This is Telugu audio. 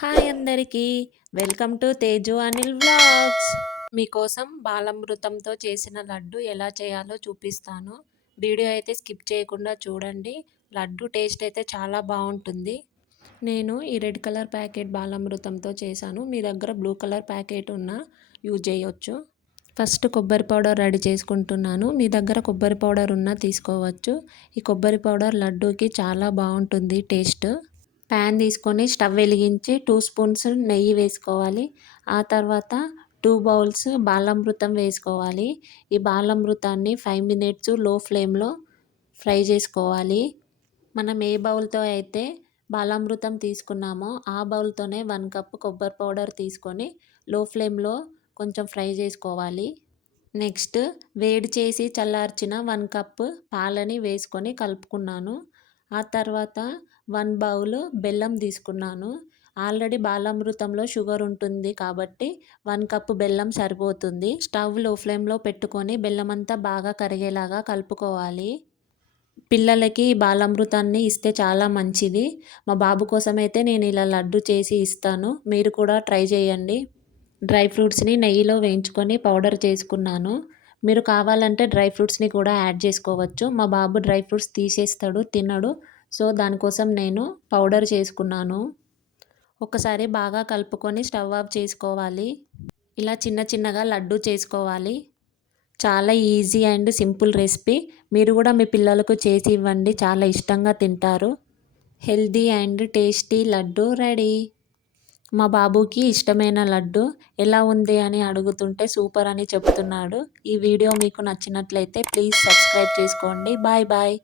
హాయ్ అందరికీ. Welcome to Teju Anil vlogs. మీకోసం బాలామృతంతో చేసిన లడ్డు ఎలా చేయాలో చూపిస్తాను. వీడియో అయితే స్కిప్ చేయకుండా చూడండి. లడ్డు టేస్ట్ అయితే చాలా బాగుంటుంది. నేను ఈ రెడ్ కలర్ ప్యాకెట్ బాలామృతంతో చేశాను. మీ దగ్గర బ్లూ కలర్ ప్యాకెట్ ఉన్నా యూజ్ చేయొచ్చు. ఫస్ట్ కొబ్బరి పౌడర్ రెడీ చేసుకుంటున్నాను. మీ దగ్గర కొబ్బరి పౌడర్ ఉన్నా తీసుకోవచ్చు. ఈ కొబ్బరి పౌడర్ లడ్డూకి చాలా బాగుంటుంది టేస్ట్. ప్యాన్ తీసుకొని స్టవ్ వెలిగించి 2 స్పూన్స్ నెయ్యి వేసుకోవాలి. ఆ తర్వాత 2 బౌల్స్ బాలామృతం వేసుకోవాలి. ఈ బాలామృతాన్ని 5 మినిట్స్ లో ఫ్లేమ్లో ఫ్రై చేసుకోవాలి. మనం ఏ బౌల్తో అయితే బాలామృతం తీసుకున్నామో ఆ బౌల్తోనే 1 కప్ కొబ్బరి పౌడర్ తీసుకొని లో ఫ్లేమ్లో కొంచెం ఫ్రై చేసుకోవాలి. నెక్స్ట్ వేడి చేసి చల్లార్చిన 1 కప్ పాలని వేసుకొని కలుపుకున్నాను. ఆ తర్వాత 1 బౌల్ బెల్లం తీసుకున్నాను. ఆల్రెడీ బాలామృతంలో షుగర్ ఉంటుంది కాబట్టి 1 కప్ బెల్లం సరిపోతుంది. స్టవ్ లో ఫ్లేమ్లో పెట్టుకొని బెల్లం అంతా బాగా కరిగేలాగా కలుపుకోవాలి. పిల్లలకి బాలామృతాన్ని ఇస్తే చాలా మంచిది. మా బాబు కోసమైతే నేను ఇలా లడ్డు చేసి ఇస్తాను. మీరు కూడా ట్రై చేయండి. డ్రై ఫ్రూట్స్ని నెయ్యిలో వేయించుకొని పౌడర్ చేసుకున్నాను. మీరు కావాలంటే డ్రై ఫ్రూట్స్ని కూడా యాడ్ చేసుకోవచ్చు. మా బాబు డ్రై ఫ్రూట్స్ తీసేస్తాడు, తినడు. సో దానికోసం నేను పౌడర్ చేసుకున్నాను. ఒకసారి బాగా కలుపుకొని స్టవ్ ఆఫ్ చేసుకోవాలి. ఇలా చిన్న చిన్నగా లడ్డు చేసుకోవాలి. చాలా ఈజీ అండ్ సింపుల్ రెసిపీ. మీరు కూడా మీ పిల్లలకు చేసి ఇవ్వండి, చాలా ఇష్టంగా తింటారు. Healthy and tasty laddu ready. మా బాబుకి ఇష్టమైన లడ్డు ఎలా ఉంది అని అడుగుతుంటే సూపర్ అని చెప్తున్నాడు. ఈ వీడియో మీకు నచ్చినట్లయితే ప్లీజ్ సబ్స్క్రైబ్ చేసుకోండి. Bye bye.